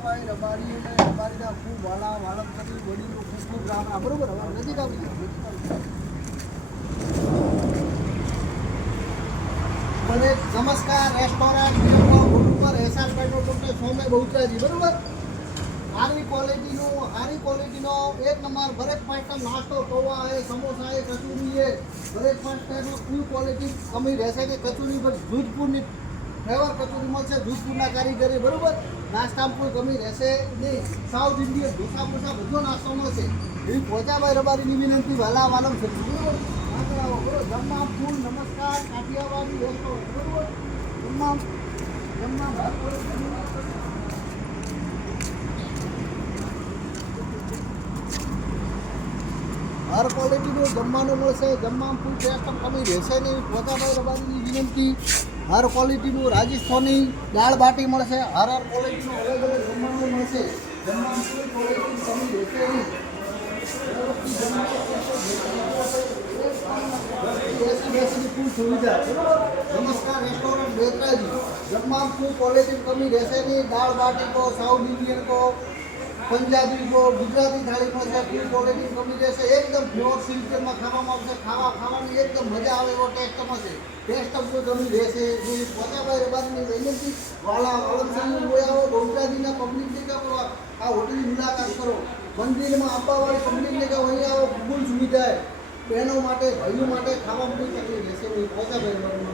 પોચાભાઈ રબારી અને રબારીના ખૂબ વાલા વાલમ કરી વડીલો ખૂબ ખૂબ રામ રામ. બરોબર, હવે નજીક આવી જાઓ, નજીક આવી જાઓ. મને નમસ્કાર. રેસ્ટોરન્ટ હોટલ પર SR petrol pump some Bahucharaji. બરોબર, સારી ક્વોલિટીનો એક નંબર બ્રેકફાસ્ટ નાસ્તો પૌવા है, समोसा है, कचौरी है. બ્રેકફાસ્ટ નો ફૂલ ક્વોલિટી કમી રહેશે કે કચોરી પર જોધપુરની ફ્લેવર કચોરી મળશે, જોધપુરના કારીગરી. બરોબર, નાસ્તામાં કોઈ કમી રહેશે નહીં. સાઉથ ઇન્ડિયન ઢોસા બોસા બધો નાસ્તો મળશે. એવી પોચાભાઈ રબારીની વિનંતી વાલા વાલમ છે. બરોબર, બરોબર. જમવા ફૂલ નમસ્કાર કાઠિયાવાડી રેસ્ટોરન્ટ. બરોબર, જમવા હર ક્વોલિટીનું જમવાનું મળશે. જમવામાં ફૂલ ટેસ્ટ કમી રહેશે નહીં. પોચાભાઈ રબારીની વિનંતી. હર ક્વોલિટીનું રાજસ્થાની દાળ બાટી મળશે. હર ક્વોલિટીનું અલગ અલગ જમવાનું મળશે. જમવામાં ફૂલ ક્વોલિટી કમી રહેશે નહીં. બેસીની ફૂલ સુવિધા. નમસ્કાર રેસ્ટોરન્ટ બેતરાજી. જમવામાં ફૂલ ક્વોલિટી કમી રહેશે નહીં. દાળ બાટી કો, સાઉથ ઇન્ડિયન કો, પંજાબી કો, ગુજરાતી થાળી મળશે. ફૂલ ક્વોલિટી કમી રહેશે. એકદમ પ્યોર સિલ્કમાં ખાવામાં આવશે. ખાવાની એકદમ મજા આવે એવો ટેસ્ટ મળશે. ટેસ્ટ કોઈ કમી રહેશે. પોચાભાઈ રબારીની વિનંતી વાલા વાલમસંગી ગોયાઓ બહુચરાજીના પબ્લિકને કહો આ હોટલની મુલાકાત કરો. મંદિરમાં આવવાવાળી પબ્લિકને કહો અહીંયા આવો ફૂલ સુવિધા. બહેનો માટે ભાઈઓ માટે ખાવામાં કોઈ તકલીફ રહેશે નહીં. પોચાભાઈ રબારી